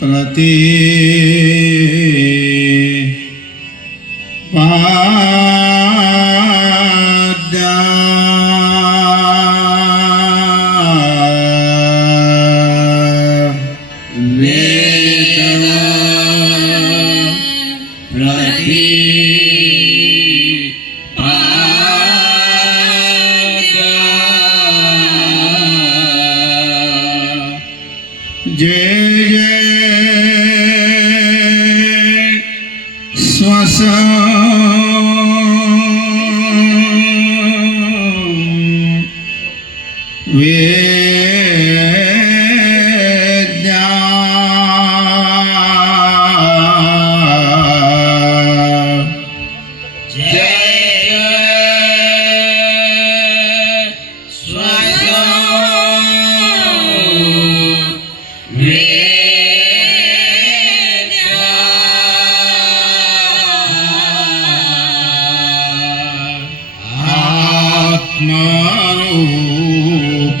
प्रति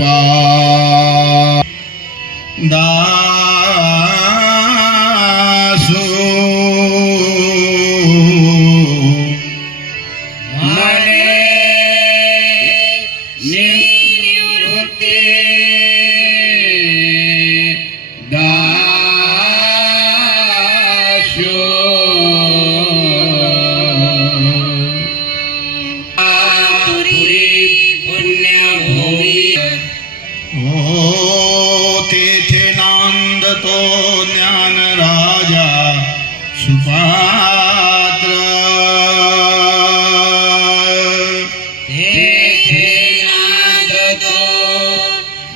આત્મરૂપા દા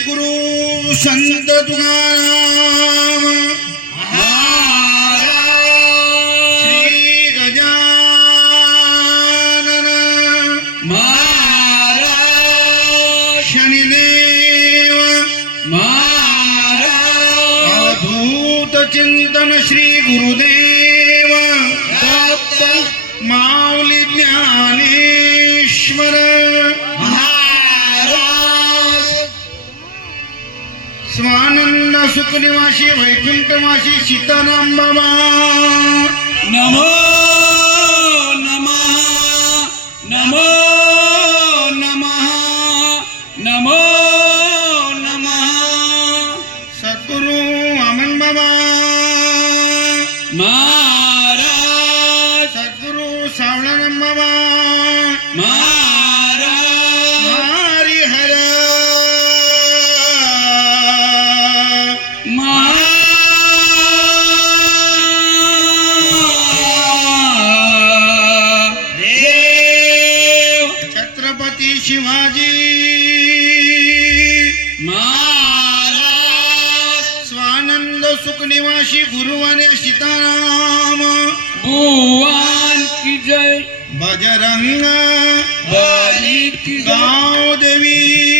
સદગુરુ સંત તુકારામ શ્રી ગજાનન મારા શનિદેવ મારા અભૂત ચિંતન શ્રી ગુરુદેવ દત્ત सुखनिवासी वैकुंठवासी सीताराम बाबा। नमो नमः नमो नमः नमो नमः। सद्गुरु वामन बाबा। महाराज शिवाजी महाराज स्वानंद सुखनिवासी गुरुवाने सीताराम। भगवान की जय। बजरंग गाव देवी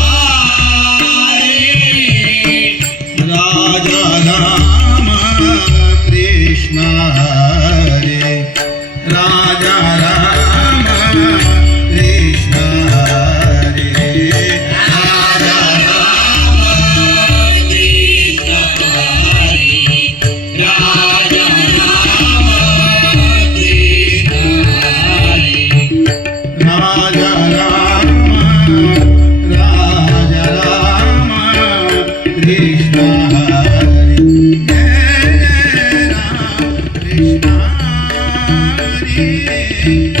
Thank you.